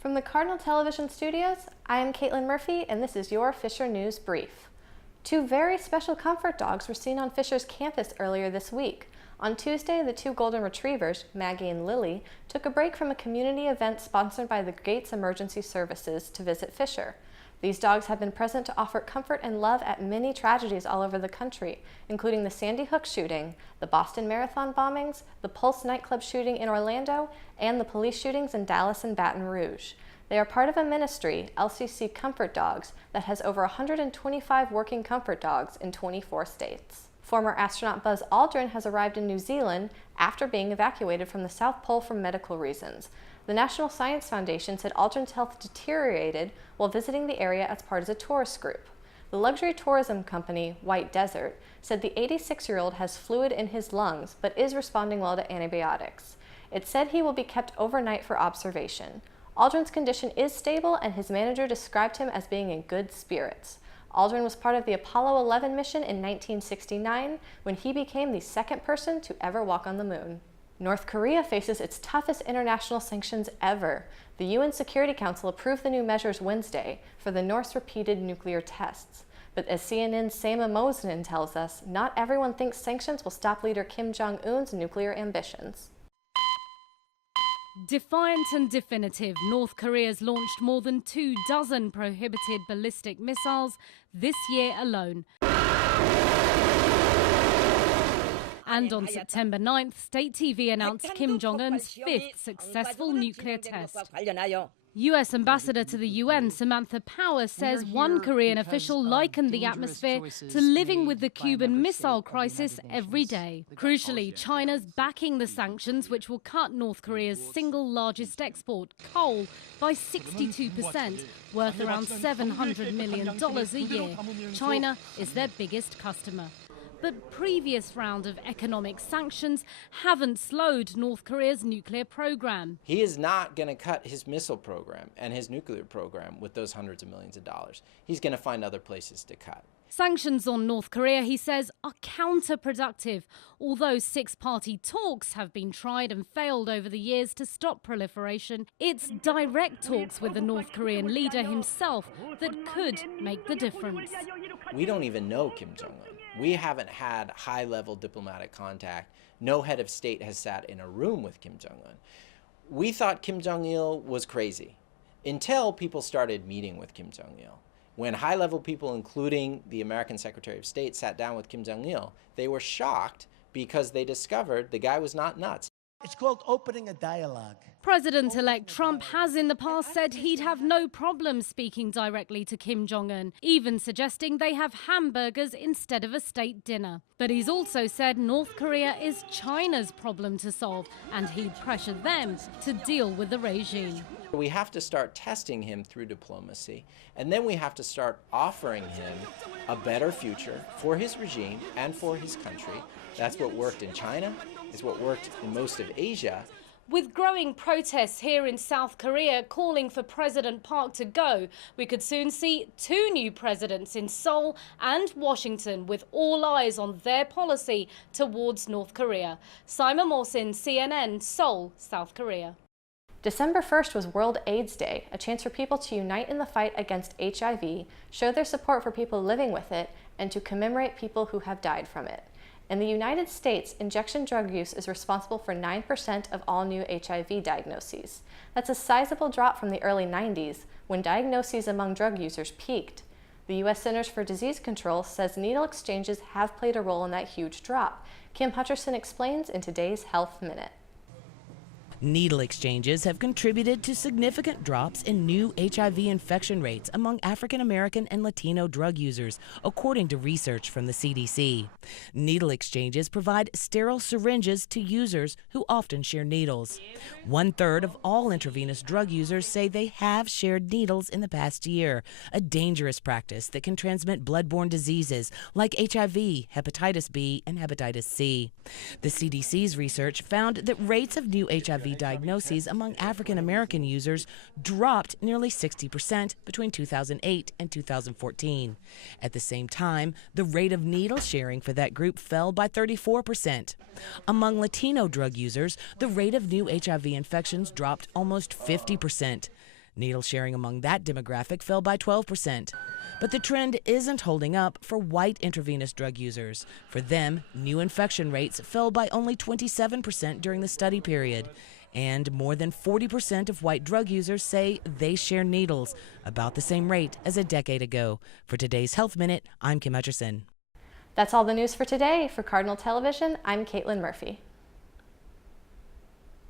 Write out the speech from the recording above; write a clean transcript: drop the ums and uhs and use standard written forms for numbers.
From the Cardinal Television Studios, I am Caitlin Murphy, and this is your Fisher News Brief. Two very special comfort dogs were seen on Fisher's campus earlier this week. On Tuesday, the two golden retrievers, Maggie and Lily, took a break from a community event sponsored by the Gates Emergency Services to visit Fisher. These dogs have been present to offer comfort and love at many tragedies all over the country, including the Sandy Hook shooting, the Boston Marathon bombings, the Pulse nightclub shooting in Orlando, and the police shootings in Dallas and Baton Rouge. They are part of a ministry, LCC Comfort Dogs, that has over 125 working comfort dogs in 24 states. Former astronaut Buzz Aldrin has arrived in New Zealand after being evacuated from the South Pole for medical reasons. The National Science Foundation said Aldrin's health deteriorated while visiting the area as part of a tourist group. The luxury tourism company, White Desert, said the 86-year-old has fluid in his lungs but is responding well to antibiotics. It said he will be kept overnight for observation. Aldrin's condition is stable, and his manager described him as being in good spirits. Aldrin was part of the Apollo 11 mission in 1969 when he became the second person to ever walk on the moon. North Korea faces its toughest international sanctions ever. The UN Security Council approved the new measures Wednesday for the North's repeated nuclear tests. But as CNN's Sama Mosnin tells us, not everyone thinks sanctions will stop leader Kim Jong-un's nuclear ambitions. Defiant and definitive, North Korea's launched more than 24 prohibited ballistic missiles this year alone. And on September 9th, state TV announced Kim Jong-un's fifth successful nuclear test. US Ambassador to the UN, Samantha Power, says one Korean official likened the atmosphere to living with the Cuban Missile Crisis every day. Crucially, China's backing the sanctions, which will cut North Korea's single largest export, coal, by 62%, worth around $700 million a year. China is their biggest customer. But previous round of economic sanctions haven't slowed North Korea's nuclear program. He is not going to cut his missile program and his nuclear program with those hundreds of millions of dollars. He's going to find other places to cut. Sanctions on North Korea, he says, are counterproductive. Although six-party talks have been tried and failed over the years to stop proliferation, it's direct talks with the North Korean leader himself that could make the difference. We don't even know Kim Jong-un. We haven't had high-level diplomatic contact. No head of state has sat in a room with Kim Jong-un. We thought Kim Jong-il was crazy until people started meeting with Kim Jong-il. When high-level people, including the American Secretary of State, sat down with Kim Jong-il, they were shocked because they discovered the guy was not nuts. It's called opening a dialogue. President-elect Trump has in the past said he'd have no problem speaking directly to Kim Jong-un, even suggesting they have hamburgers instead of a state dinner. But he's also said North Korea is China's problem to solve, and he'd pressure them to deal with the regime. We have to start testing him through diplomacy, and then we have to start offering him a better future for his regime and for his country. That's what worked in China. It's what worked in most of Asia. With growing protests here in South Korea calling for President Park to go, we could soon see two new presidents in Seoul and Washington, with all eyes on their policy towards North Korea. Simon Morsin, CNN, Seoul, South Korea. December 1st was World AIDS Day, a chance for people to unite in the fight against HIV, show their support for people living with it, and to commemorate people who have died from it. In the United States, injection drug use is responsible for 9% of all new HIV diagnoses. That's a sizable drop from the early 90s, when diagnoses among drug users peaked. The U.S. Centers for Disease Control says needle exchanges have played a role in that huge drop. Kim Hutcherson explains in today's Health Minute. Needle exchanges have contributed to significant drops in new HIV infection rates among African American and Latino drug users, according to research from the CDC. Needle exchanges provide sterile syringes to users who often share needles. 1/3 of all intravenous drug users say they have shared needles in the past year, a dangerous practice that can transmit bloodborne diseases like HIV, hepatitis B, and hepatitis C. The CDC's research found that rates of new HIV diagnoses among African American users dropped nearly 60% between 2008 and 2014. At the same time, the rate of needle sharing for that group fell by 34%. Among Latino drug users, the rate of new HIV infections dropped almost 50%. Needle sharing among that demographic fell by 12%. But the trend isn't holding up for white intravenous drug users. For them, new infection rates fell by only 27% during the study period. And more than 40% of white drug users say they share needles, about the same rate as a decade ago. For today's Health Minute, I'm Kim Hutcherson. That's all the news for today. For Cardinal Television, I'm Caitlin Murphy.